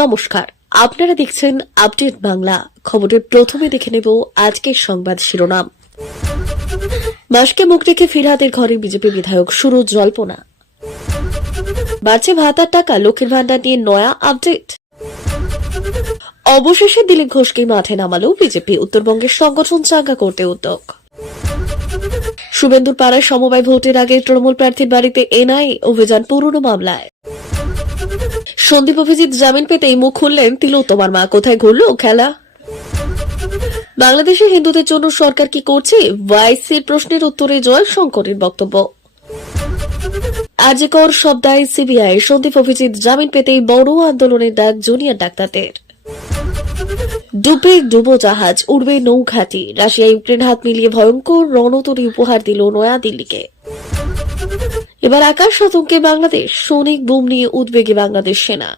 নমস্কার, আপনারা দেখছেন আপডেট বাংলা। খবরের প্রথমে দেখে নেব আজকের সংবাদ শিরোনাম। মাসকে মুখ রেখে ফিরহাদের ঘরে বিজেপি বিধায়ক শুরু জল্পনা। বাড়ছে ভাতার টাকা, লক্ষ্মীর ভান্ডার নিয়ে নয়া আপডেট। অবশেষে দিলীপ ঘোষকে মাঠে নামালো বিজেপি, উত্তরবঙ্গের সংগঠন চাঙ্গা করতে উদ্যোগ। শুভেন্দুর পাড়ায় সমবায় ভোটের আগে তৃণমূল প্রার্থীর বাড়িতে এনআইএ অভিযান, পুরনো মামলায়। সন্দীপ অভিজিৎ জামিন পেতেই মুখ খুললেন তিলোত্তমার মা, কোথায় ঘুরল খেলা। বাংলাদেশে হিন্দুদের জন্য সরকার কি করছে, ওয়াইসির প্রশ্নের উত্তরে জয় শঙ্করের বক্তব্য। আরজিকর সব দায় সিবিআই, সন্দীপ অভিজিৎ জামিন পেতেই বড় আন্দোলনের ডাক জুনিয়র ডাক্তারদের। ডুবে ডুবোজাহাজ, উড়বে নৌঘাটি, রাশিয়া ইউক্রেন হাত মিলিয়ে ভয়ঙ্কর রণতরী উপহার দিল নয়াদিল্লিকে। এবার আকাশ আতঙ্কে বাংলাদেশ, সৈনিক বুম নিয়ে উদ্বেগে বাংলাদেশ সেনা।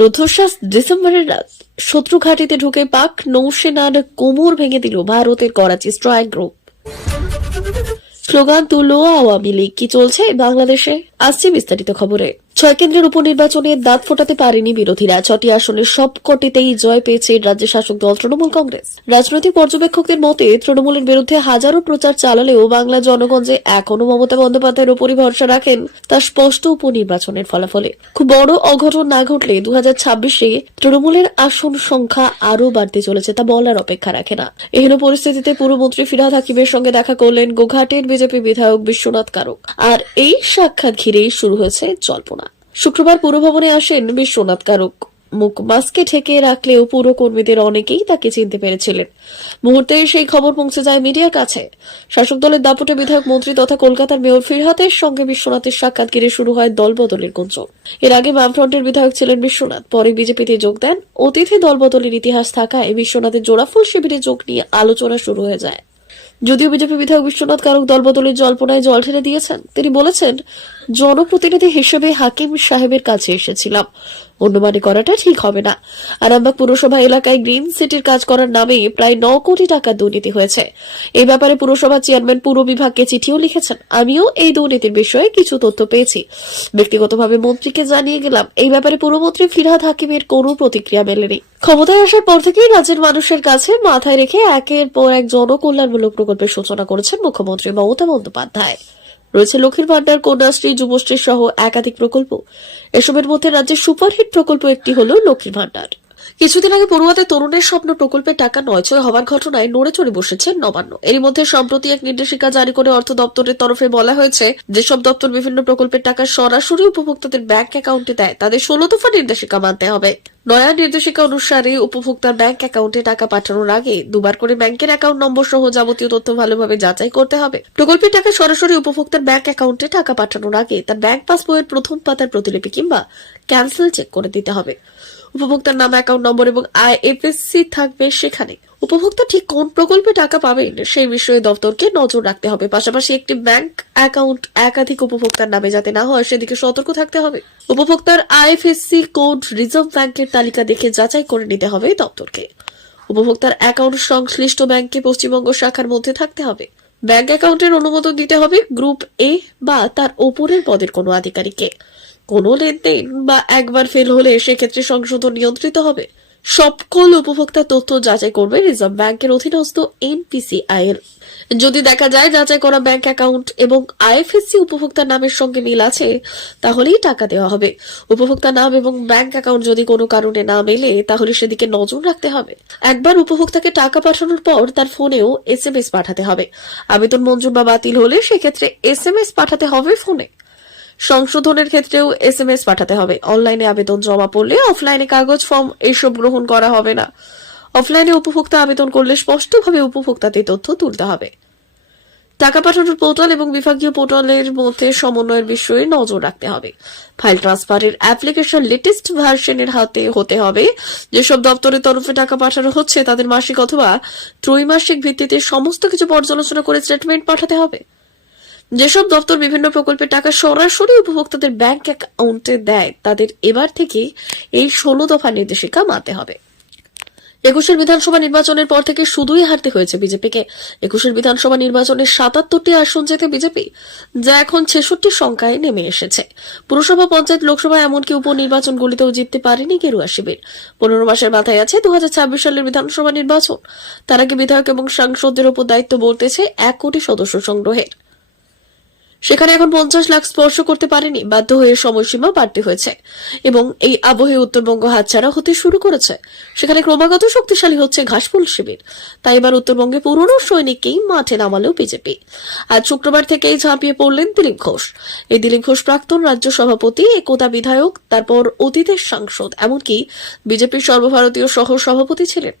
রুদ্ধশ্বাস ডিসেম্বরের রাত, শত্রু ঘাটিতে ঢুকে পাক নৌসেনার কোমর ভেঙে দিল ভারতের করাচি স্ট্রাইক গ্রুপ। স্লোগান তুলল আওয়ামী লীগ, কি চলছে বাংলাদেশে, আসছে বিস্তারিত খবরে। 6 কেন্দ্রের উপনির্বাচনে দাঁত ফোটাতে পারেনি বিরোধীরা। 6টি আসনের সবকটিতেই জয় পেয়েছে রাজ্য শাসক দল তৃণমূল কংগ্রেস। রাজনৈতিক পর্যবেক্ষকদের মতে তৃণমূলের বিরুদ্ধে হাজারো প্রচার চালালেও বাংলা জনগণ যে এখনো মমতা বন্দ্যোপাধ্যায়ের উপরই ভরসা রাখেন তা স্পষ্ট উপনির্বাচনের ফলাফলে। খুব বড় অঘটন না ঘটলে 2026-এ তৃণমূলের আসন সংখ্যা আরও বাড়তে চলেছে তা বলার অপেক্ষা রাখে না। এহেন পরিস্থিতিতে পুরমন্ত্রী ফিরহাদ হাকিমের সঙ্গে দেখা করলেন গোঘাটের বিজেপি বিধায়ক বিশ্বনাথ কারক। আর এই সাক্ষাৎ ঘিরেই শুরু হয়েছে জল্পনা। শুক্রবার পুরভবনে আসেন বিশ্বনাথ কারক। মুখ মাস্কে ঢেকে রাখলেও পুর কর্মীদের অনেকেই তাকে চিনতে পেরেছিলেন। মুহূর্তেই সেই খবর পৌঁছে যায় মিডিয়ার কাছে। শাসক দলের দাপুটে বিধায়ক মন্ত্রী তথা কলকাতার মেয়র ফিরহাদের সঙ্গে বিশ্বনাথের সাক্ষাৎ ঘিরে শুরু হয় দলবদলের গুঞ্জন। এর আগে বামফ্রন্টের বিধায়ক ছিলেন বিশ্বনাথ, পরে বিজেপিতে যোগ দেন। অতিথি দলবদলের ইতিহাস থাকায় বিশ্বনাথের জোড়াফুল শিবিরে যোগ নিয়ে আলোচনা শুরু হয়ে যায়। যদিও বিজেপি বিধায়ক বিশ্বনাথ কারক দলবদলের জল্পনায় জল ঢেলে দিয়েছেন। তিনি বলেছেন, জনপ্রতিনিধি হিসেবে হাকিম সাহেবের কাছে এসেছিলাম, অন্যমানে করাটা ঠিক হবে না। আরামবাগ পুরসভা এলাকায় গ্রিন সিটির কাজ করার নামে প্রায় 9 কোটি টাকা দুর্নীতি হয়েছে। এই ব্যাপারে পুরসভা চেয়ারম্যান পুর বিভাগকে চিঠিও লিখেছেন। আমিও এই দুর্নীতির বিষয়ে কিছু তথ্য পেয়েছি, ব্যক্তিগতভাবে মন্ত্রীকে জানিয়ে গেলাম। এই ব্যাপারে পুরমন্ত্রী ফিরহাদ হাকিমের কোনো প্রতিক্রিয়া মেলেনি। ক্ষমতায় আসার পর থেকেই রাজ্যের মানুষের কাছে মাথায় রেখে একের পর এক জনকল্যাণমূলক প্রকল্পের সূচনা করেছেন মুখ্যমন্ত্রী মমতা বন্দ্যোপাধ্যায়। রয়েছে লক্ষ্মীর ভান্ডার, কন্যাশ্রী, যুবশ্রী সহ একাধিক প্রকল্প। এসবের মধ্যে রাজ্যের সুপারহিট প্রকল্প একটি হল লক্ষ্মীর ভান্ডার। কিছুদিন আগে পড়ুয়াদের তরুণের স্বপ্ন প্রকল্পের টাকা নয়ছয় হওয়ার ঘটনায় নড়ে চড়ে বসেছে নবান্ন। এরই মধ্যে সম্প্রতি এক নির্দেশিকা জারি করে অর্থ দপ্তরের তরফে বলা হয়েছে, যেসব দপ্তর বিভিন্ন প্রকল্পের টাকা সরাসরি উপভোক্তাদের ব্যাংক অ্যাকাউন্টে দেয় তাদের 16 দফা নির্দেশিকা মানতে হবে। নয়া নির্দেশিকা অনুসারে উপভোক্তার ব্যাংক অ্যাকাউন্টে টাকা পাঠানোর আগে দুবার করে ব্যাংকের অ্যাকাউন্ট নম্বর সহ যাবতীয় তথ্য ভালোভাবে যাচাই করতে হবে। প্রকল্পের টাকা সরাসরি উপভোক্তার ব্যাংক অ্যাকাউন্টে টাকা পাঠানোর আগে তার ব্যাংক পাসবইয়ের প্রথম পাতার প্রতিলিপি কিংবা ক্যান্সেল চেক করে দিতে হবে। উপভোক্তার নাম, অ্যাকাউন্ট নম্বর এবং আইএফএসসি থাকবে সেখানে। উপভোক্তা ঠিক কোন প্রকল্পে টাকা পাবেন সেই বিষয়ে দপ্তরকে নজর রাখতে হবে। পাশাপাশি একটি ব্যাংক অ্যাকাউন্ট একাধিক উপভোক্তার নামে যাতে না হয় সেদিকে সতর্ক থাকতে হবে। উপভোক্তার আইএফএসসি কোড রিজার্ভ ব্যাংকের তালিকা দেখে যাচাই করে নিতে হবে দপ্তরকে। উপভোক্তার অ্যাকাউন্ট সংশ্লিষ্ট ব্যাংকে পশ্চিমবঙ্গ শাখার মধ্যে থাকতে হবে। ব্যাংক অ্যাকাউন্টের অনুমোদন দিতে হবে গ্রুপ এ বা তার ওপরের পদের কোনো আধিকারিককে। কোনো লেনদেন বা একবার ফেল হলে সেক্ষেত্রে সংশোধন নিয়ন্ত্রিত হবে। সকল উপভোক্তার তথ্য যাচাই করবে রিজার্ভ ব্যাংকের অধীনস্থ এনপিসিআইএল। যদি দেখা যায় যাচাই করা ব্যাংক অ্যাকাউন্ট এবং আইএফএসসি উপভোক্তার নামের সঙ্গে মিল আছে তাহলেই টাকা দেওয়া হবে। উপভোক্তার নাম এবং ব্যাংক অ্যাকাউন্ট যদি কোনো কারণে না মেলে তাহলে সেদিকে নজর রাখতে হবে। একবার উপভোক্তাকে টাকা পাঠানোর পর তার ফোনেও এসএমএস পাঠাতে হবে। আবেদন মঞ্জুর বা বাতিল হলে সেক্ষেত্রে এসএমএস পাঠাতে হবে ফোনে। সংশোধনের ক্ষেত্রেও এসএমএস পাঠাতে হবে। অনলাইনে আবেদন জমা পড়লে অফলাইনে কাগজ ফর্ম এসব গ্রহণ করা হবে না। অফলাইনে উপভোক্তা আবেদন করলে স্পষ্টভাবে উপভোক্তাদের তথ্য তুলতে হবে। টাকা পাঠানোর পোর্টাল এবং বিভাগীয় পোর্টালের মধ্যে সমন্বয়ের বিষয়ে নজর রাখতে হবে। ফাইল ট্রান্সফারের অ্যাপ্লিকেশন লেটেস্ট ভার্সনের হাতে হতে হবে। যেসব দপ্তরের তরফে টাকা পাঠানো হচ্ছে তাদের মাসিক অথবা ত্রৈমাসিক ভিত্তিতে সমস্ত কিছু পর্যালোচনা করে স্টেটমেন্ট পাঠাতে হবে। যেসব দপ্তর বিভিন্ন প্রকল্পের টাকা সরাসরি উপভোক্তাদের ব্যাংক অ্যাকাউন্টে দেয় তাদের এবার থেকে এই 16 দফা নির্দেশিকা মানতে হবে। একুশের বিধানসভা নির্বাচনের পর থেকে শুধুই হারতে হয়েছে বিজেপিকে। একুশের বিধানসভা নির্বাচনে ৭৭টি আসন জেতে বিজেপি, যা এখন ৬৬ সংখ্যায় নেমে এসেছে। পুরসভা, পঞ্চায়েত, লোকসভা এমনকি উপনির্বাচনগুলিতেও জিততে পারেনি গেরুয়া শিবির। ১৫ মাসের মাথায় আছে ২০২৬ সালের বিধানসভা নির্বাচন। তার আগে বিধায়ক এবং সাংসদদের উপর দায়িত্ব বর্তেছে ১ কোটি সদস্য সংগ্রহের। সেখানে এখন ৫০ লাখ স্পর্শ করতে পারেনি, বাধ্য হয়ে সময়সীমা বাড়তে হয়েছে এবং এই আবহে উত্তরবঙ্গ হাতছাড়া হতে শুরু করেছে। সেখানে ক্রমাগত শক্তিশালী হচ্ছে ঘাসফুল শিবির। তাই এবার উত্তরবঙ্গে পুরনো সৈনিককেই মাঠে নামালো বিজেপি। আজ শুক্রবার থেকেই ঝাঁপিয়ে পড়লেন দিলীপ ঘোষ। এই দিলীপ ঘোষ প্রাক্তন রাজ্য সভাপতি, একতা বিধায়ক, তারপর অতীতের সাংসদ, এমনকি বিজেপির সর্বভারতীয় সহ সভাপতি ছিলেন।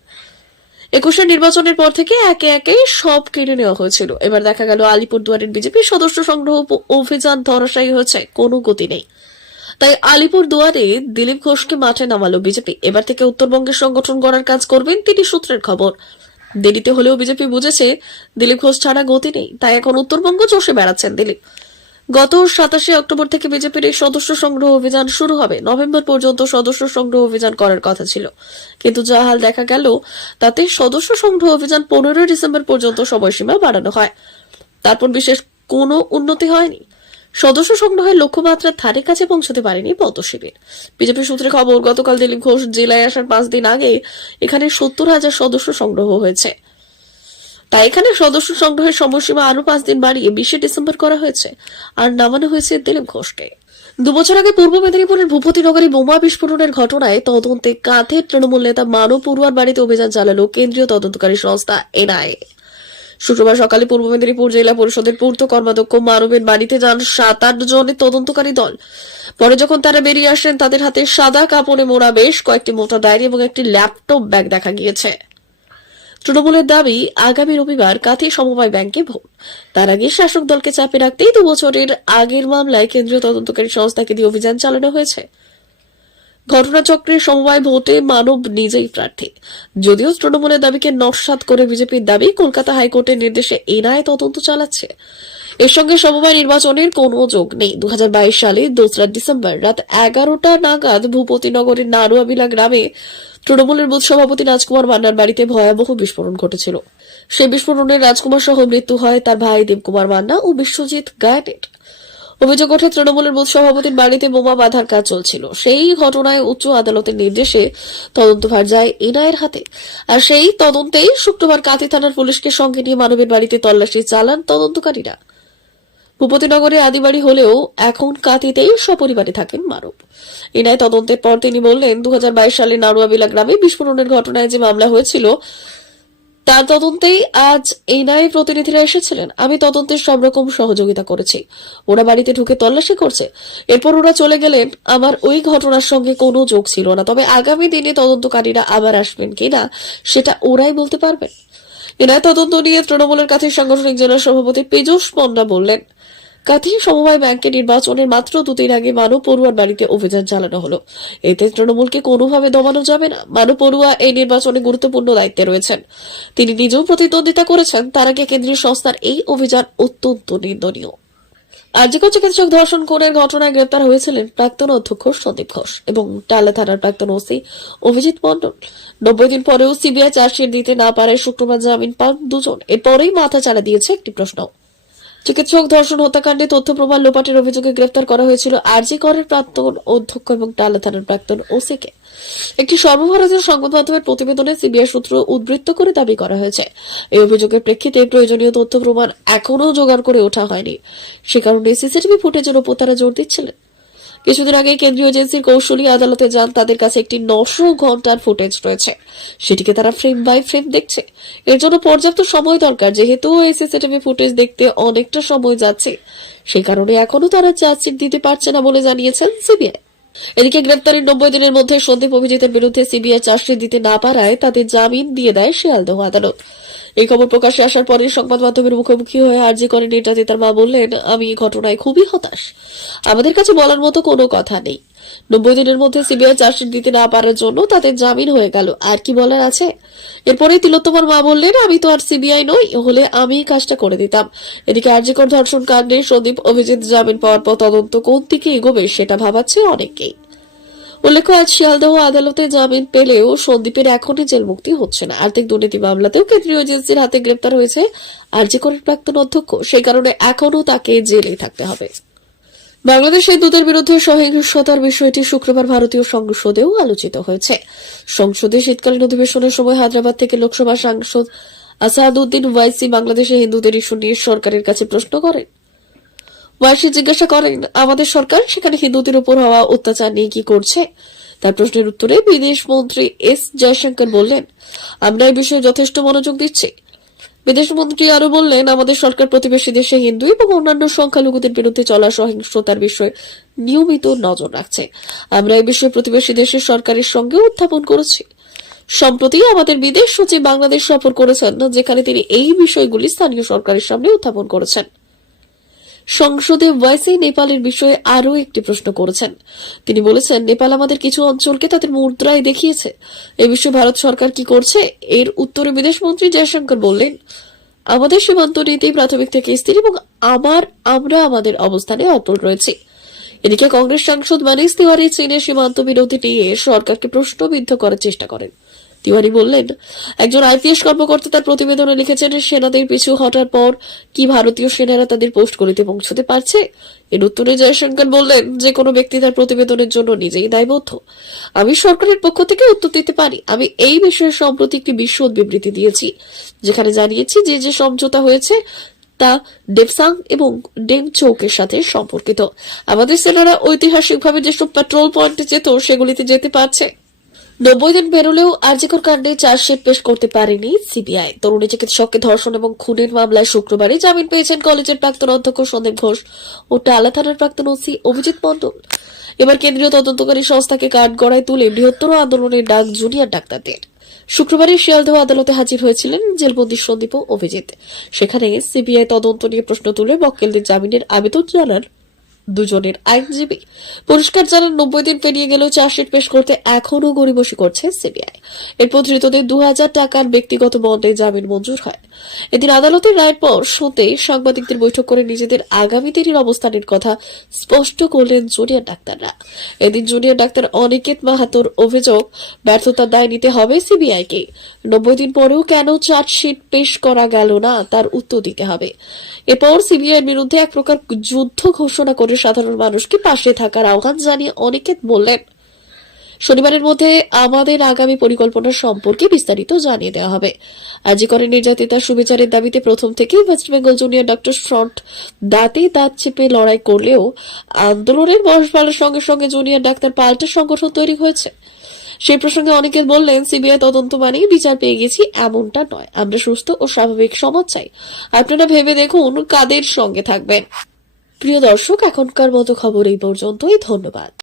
২১ নির্বাচনের পর থেকে একে একে সব কেড়ে নেওয়া হয়েছিল। এবার দেখা গেল আলিপুরদুয়ারের বিজেপির সদস্য সংগ্রহ অভিযান ধরাশায়ী হয়েছে, কোনো গতি নেই। তাই আলিপুরদুয়ারে দিলীপ ঘোষকে মাঠে নামালো বিজেপি। এবার থেকে উত্তরবঙ্গের সংগঠন গড়ার কাজ করবেন তিনি, সূত্রের খবর। দেরিতে হলেও বিজেপি বুঝেছে দিলীপ ঘোষ ছাড়া গতি নেই, তাই এখন উত্তরবঙ্গ চষে বেড়াচ্ছেন দিলীপ। গত ২৭ অক্টোবর থেকে বিজেপির এই সদস্য সংগ্রহ অভিযান শুরু হবে। নভেম্বর পর্যন্ত সদস্য সংগ্রহ অভিযান করার কথা ছিল, কিন্তু যা হাল দেখা গেল তাতে সদস্য সংগ্রহ অভিযান ১৫ ডিসেম্বর পর্যন্ত সময়সীমা বাড়ানো হয়। তারপর বিশেষ কোনো উন্নতি হয়নি। সদস্য সংগ্রহের লক্ষ্যমাত্রার ধারে কাছে পৌঁছতে পারেনি পদ্ম শিবির। বিজেপি সূত্রে খবর, গতকাল দিলীপ ঘোষ জেলায় আসার ৫ দিন আগে এখানে ৭০,০০০ সদস্য সংগ্রহ হয়েছে। তাই এখানে সদস্য সংগ্রহের সময়সীমা আরো ৫ দিন বাড়িয়ে ২০ ডিসেম্বর করা হয়েছে। আর নামানো হয়েছে দিলীপ ঘোষকে। ২ বছর আগে পূর্ব মেদিনীপুরের ভূপতিনগরে বোমা বিস্ফোরণের ঘটনায় তদন্তে কাঁধে তৃণমূল নেতা মানব পড়ুয়ার বাড়িতে অভিযান চালালো কেন্দ্রীয় তদন্তকারী সংস্থা এনআইএ। শুক্রবার সকালে পূর্ব মেদিনীপুর জেলা পরিষদের পূর্ত কর্মাধ্যক্ষ মানবের বাড়িতে যান ৭-৮ জনের তদন্তকারী দল। পরে যখন তারা বেরিয়ে আসেন, তাদের হাতে সাদা কাপড়ে মোড়া বেশ কয়েকটি মোটা ডায়েরি এবং একটি ল্যাপটপ ব্যাগ দেখা গিয়েছে। তৃণমূলের দাবি, আগামী রবিবার কাঁথি সমবায় ব্যাংকে ভোট। তার আগে শাসক দলকে চাপে রাখতেই ২ বছরের আগের মামলায় কেন্দ্রীয় তদন্তকারী সংস্থাকে দিয়ে অভিযান চালানো হয়েছে। ঘটনাচক্রের সমবায় ভোটে মানব নিজেই প্রার্থী। যদিও তৃণমূলের দাবিকে নস্যাৎ করে বিজেপির দাবি, কলকাতা হাইকোর্টের নির্দেশে এনআইএ তদন্ত চালাচ্ছে। এর সঙ্গে সমবায় নির্বাচনের কোনো যোগ নেই। ২০২২ সালে ২রা ডিসেম্বর রাত ১১টা নাগাদ ভূপতিনগরের নারুয়াবিলা গ্রামে তৃণমূলের বুথ সভাপতি রাজকুমার মান্নার বাড়িতে ভয়াবহ বিস্ফোরণ ঘটেছিল। সেই বিস্ফোরণে রাজকুমার সহ মৃত্যু হয় তার ভাই দেবকুমার মান্না ও বিশ্বজিৎ গায়েনের। অভিযোগ ওঠে, তৃণমূলের বুথ সভাপতির বাড়িতে বোমা বাঁধার কাজ চলছিল। সেই ঘটনায় উচ্চ আদালতের নির্দেশে তদন্তভার যায় এনআইএর হাতে। আর সেই তদন্তেই শুক্রবার কাঁথি থানার পুলিশকে সঙ্গে নিয়ে মানবের বাড়িতে তল্লাশি চালান তদন্তকারীরা। ভূপতিনগরে আদিবাড়ি হলেও এখন কাঁথিতেই সপরিবারে থাকেন মানব। এনআইএ তদন্তের পর তিনি বললেন, ২০২২ সালে নারুয়াবিলা গ্রামে বিস্ফোরণের ঘটনায় যে মামলা হয়েছিল তার তদন্তেই আজ এনআইএ প্রতিনিধিরা এসেছিলেন। আমি তদন্তের সব রকম সহযোগিতা করেছি। ওরা বাড়িতে ঢুকে তল্লাশি করছে, এরপর ওরা চলে গেলেন। আমার ওই ঘটনার সঙ্গে কোনো যোগ ছিল না। তবে আগামী দিনে তদন্তকারীরা আবার আসবেন কিনা সেটা ওরাই বলতে পারবেন। এনআইএ তদন্ত নিয়ে তৃণমূলের কাছে সাংগঠনিক জেলা সভাপতি পীযূষ পণ্ডা বললেন, কাঁথি সমবায় ব্যাংকের নির্বাচনের মাত্র ২ দিন আগে মানব পড়ুয়ার বাড়িতে অভিযান চালানো হলো। এতে তৃণমূলকে কোনোভাবে দমানো যাবে না। মানব পড়ুয়া এই নির্বাচনে গুরুত্বপূর্ণ দায়িত্বে রয়েছেন। তিনি নিজেও প্রতিদ্বন্দ্বিতা করেছেন। তার আগে কেন্দ্রীয় সংস্থার এই অভিযান অত্যন্ত নিন্দনীয়। আরজিকর চিকিৎসক ধর্ষণ খুনের ঘটনায় গ্রেপ্তার হয়েছিলেন প্রাক্তন অধ্যক্ষ সন্দীপ ঘোষ এবং টালা থানার প্রাক্তন ওসি অভিজিৎ মণ্ডল। ৯০ দিন পরেও সিবিআই চার্জশিট দিতে না পারায় শুক্রবার জামিন পান দুজন। এরপরেই মাথা চাড়া দিয়েছে একটি প্রশ্ন। চিকিৎসক ধর্ষণ হত্যাকাণ্ডে তথ্য প্রমাণ লোপাটের অভিযোগে গ্রেফতার করা হয়েছিল আরজিকরের প্রাক্তন অধ্যক্ষ এবং টালা থানার প্রাক্তন ওসিকে। একটি সর্বভারতীয় সংবাদ মাধ্যমের প্রতিবেদনে সিবিআই সূত্র উদ্ধৃত করে দাবি করা হয়েছে, এই অভিযোগের প্রেক্ষিতে প্রয়োজনীয় তথ্য প্রমাণ এখনও জোগাড় করে ওঠা হয়নি। সে কারণে সিসিটিভি ফুটেজের উপর তারা জোর দিচ্ছিলেন। কিছুদিন আগে কেন্দ্রীয় এজেন্সির কৌশলী আদালতে যান। তাদের কাছে একটি ৯০০ ঘন্টার ফুটেজ রয়েছে, সেটিকে তারা ফ্রেম বাই ফ্রেম দেখছে। এর জন্য পর্যাপ্ত সময় দরকার। যেহেতু এই সিসিটিভি ফুটেজ দেখতে অনেকটা সময় যাচ্ছে, সেই কারণে এখনো তারা চার্জশিট দিতে পারছে না বলে জানিয়েছেন সিবিআই। এদিকে গ্রেপ্তারের ৯০ দিনের মধ্যে সন্দীপ অভিজিতের বিরুদ্ধে সিবিআই চার্জশিট দিতে না পারায় তাদের জামিন দিয়ে দেয় শিয়ালদহ আদালত। এই খবর প্রকাশ্যে আসার পরে সংবাদ মাধ্যমের মুখোমুখি হয়ে আরজিকরের নির্যাতিতার মা বললেন, আমি এই ঘটনায় খুবই হতাশ। আমাদের কাছে বলার মতো কোনো কথা নেই। ৯০ দিনের মধ্যে সিবিআই চার্জশিট দিতে না পারার জন্য তাদের জামিন হয়ে গেল, আর কি বলার আছে। এরপরে তিলোত্তমার মা বললেন, আমি তো আর সিবিআই নই, হলে আমি কাজটা করে দিতাম। এদিকে আরজিকর ধর্ষণ কাণ্ডে সন্দীপ অভিজিৎ জামিন পাওয়ার পর তদন্ত কোন দিকে এগোবে সেটা ভাবাচ্ছে অনেককেই। উল্লেখ্য, আজ শিয়ালদহ আদালতে জামিন পেলেও সন্দীপের এখনই জেল মুক্তি হচ্ছে না। আর্থিক দুর্নীতি মামলাতেও কেন্দ্রীয় এজেন্সির হাতে গ্রেপ্তার হয়েছে আরজি করের প্রাক্তন অধ্যক্ষ। সেই কারণে এখনও তাকে জেলে থাকতে হবে। বাংলাদেশ হিন্দুদের বিরুদ্ধে সহিংসতার বিষয়টি শুক্রবার ভারতীয় সংসদেও আলোচিত হয়েছে। সংসদে শীতকালীন অধিবেশনের সময় হায়দ্রাবাদ থেকে লোকসভা সাংসদ আসাদউদ্দিন ওয়াইসি বাংলাদেশে হিন্দুদের ইস্যু নিয়ে সরকারের কাছে প্রশ্ন করেন। ওয়াইসি জিজ্ঞাসা করেন, আমাদের সরকার সেখানে হিন্দুদের উপর হওয়া অত্যাচার নিয়ে কি করছে? তার প্রশ্নের উত্তরে বিদেশ মন্ত্রী এস জয়শঙ্কর বললেন, আমরা এই বিষয়ে যথেষ্ট মনোযোগ দিচ্ছি। বিদেশমন্ত্রী আরো বললেন, আমাদের সরকার প্রতিবেশী দেশে হিন্দু এবং অন্যান্য সংখ্যালঘুদের বিরুদ্ধে চলা সহিংসতার বিষয়ে নিয়মিত নজর রাখছে। আমরা এই বিষয়ে প্রতিবেশী দেশের সরকারের সঙ্গে উত্থাপন করেছি। সম্প্রতি আমাদের বিদেশ সচিব বাংলাদেশ সফর করেছেন, যেখানে তিনি এই বিষয়গুলি স্থানীয় সরকারের সামনে উত্থাপন করেছেন। সংসদে ওয়াইসি নেপালের বিষয়ে আরও একটি প্রশ্ন করেছেন। তিনি বলেছেন, নেপাল আমাদের কিছু অঞ্চলকে তাদের মুদ্রায় দেখিয়েছে। এ বিষয়ে ভারত সরকার কি করছে? এর উত্তরে বিদেশমন্ত্রী জয়শঙ্কর বললেন, আমাদের সীমান্ত নীতি প্রাথমিক থেকে স্থির এবং আমরা আমাদের অবস্থানে অটল রয়েছি। এদিকে কংগ্রেস সাংসদ মনীষ তিওয়ারি চীনের সীমান্ত বিরোধী নিয়ে সরকারকে প্রশ্নবিদ্ধ করার চেষ্টা করেন। তিওয়ারি বললেন, একজন আইপিএস কর্মকর্তা তার প্রতিবেদনে লিখেছেন, সেনাদের পিছু হটার পর কি ভারতীয় সেনারা তাদের পোস্ট গলিতে পৌঁছতে পারছে? এর উত্তরে জয়শঙ্কর বললেন, যে কোনো ব্যক্তি তার প্রতিবেদনের জন্য নিজেই দায়বদ্ধ। আমি সরকারের পক্ষ থেকে উত্তর দিতে পারি। আমি এই বিষয়ে সম্প্রতি একটি বিশদ বিবৃতি দিয়েছি, যেখানে জানিয়েছি যে সমঝোতা হয়েছে তা ডেপসাং এবং ডেমচৌকের সাথে সম্পর্কিত। আমাদের সেনারা ঐতিহাসিকভাবে যেসব পেট্রোল পয়েন্টে যেত সেগুলিতে যেতে পারছে। 90 দিন পেরোলেও আরজিকর কাণ্ডে চার্জশিট পেশ করতে পারেনি সিবিআই। তরুণী চিকিৎসককে ধর্ষণ এবং খুনের মামলায় শুক্রবারই জামিন পেয়েছেন কলেজের প্রাক্তন অধ্যক্ষ সন্দীপ ঘোষ ও টালা থানার প্রাক্তন ওসি অভিজিৎ মণ্ডল। এবার কেন্দ্রীয় তদন্তকারী সংস্থাকে কাঠগড়ায় তুলে বৃহত্তর আন্দোলনের ডাক জুনিয়র ডাক্তারদের। শুক্রবারই শিয়ালদহ আদালতে হাজির হয়েছিলেন জেলবন্দি সন্দীপ ও অভিজিৎ। সেখানে সিবিআই তদন্ত নিয়ে প্রশ্ন তুলে মক্কেলদের জামিনের আবেদন জানান দুজনের আইনজীবী। পরিষ্কার জানান, 90 দিন পেরিয়ে গেলেও চার্জশিট পেশ করতে এখনও গড়িমসি করছে সিবিআই। এরপর ধৃতদের 2000 টাকার ব্যক্তিগত বন্ডে জামিন মঞ্জুর হয়। এদিন আদালতের রায়ের পর শোতে সাংবাদিকদের বৈঠক করে নিজেদের আগামী দিনের অবস্থানের কথা স্পষ্ট করলেন জুনিয়র ডাক্তাররা। এদিন জুনিয়র ডাক্তার অনিকেত মাহাতোর অভিযোগ, ব্যর্থতার দায় নিতে হবে সিবিআইকে। 90 দিন পরেও কেন চার্জশিট পেশ করা গেল না তার উত্তর দিতে হবে। এরপর সিবিআইয়ের বিরুদ্ধে এক প্রকার যুদ্ধ ঘোষণা করে সাধারণ মানুষকে পাশে থাকার আহ্বান জানিয়ে অনিকেত বললেন, শনিবারের মধ্যে আমাদের আগামী পরিকল্পনা সম্পর্কে বিস্তারিত জানিয়ে দেওয়া হবে। আরজি করের নির্যাতিতার সুবিচারের দাবিতে প্রথম থেকেই West Bengal junior doctor front দাঁতে দাঁত চেপে লড়াই করলেও আন্দোলনের বয়স বাড়ার সঙ্গে সঙ্গে জুনিয়র ডাক্তার পাল্টা সংগঠন তৈরি হয়েছে। সেই প্রসঙ্গে অনেকের বললেন, সিবিআই তদন্ত মানেই বিচার পেয়ে গেছি এমনটা নয়। আমরা সুস্থ ও স্বাভাবিক সমাজ চাই। আপনারা ভেবে দেখুন কাদের সঙ্গে থাকবেন। প্রিয় দর্শক, এখনকার মতো খবর এই পর্যন্তই। ধন্যবাদ।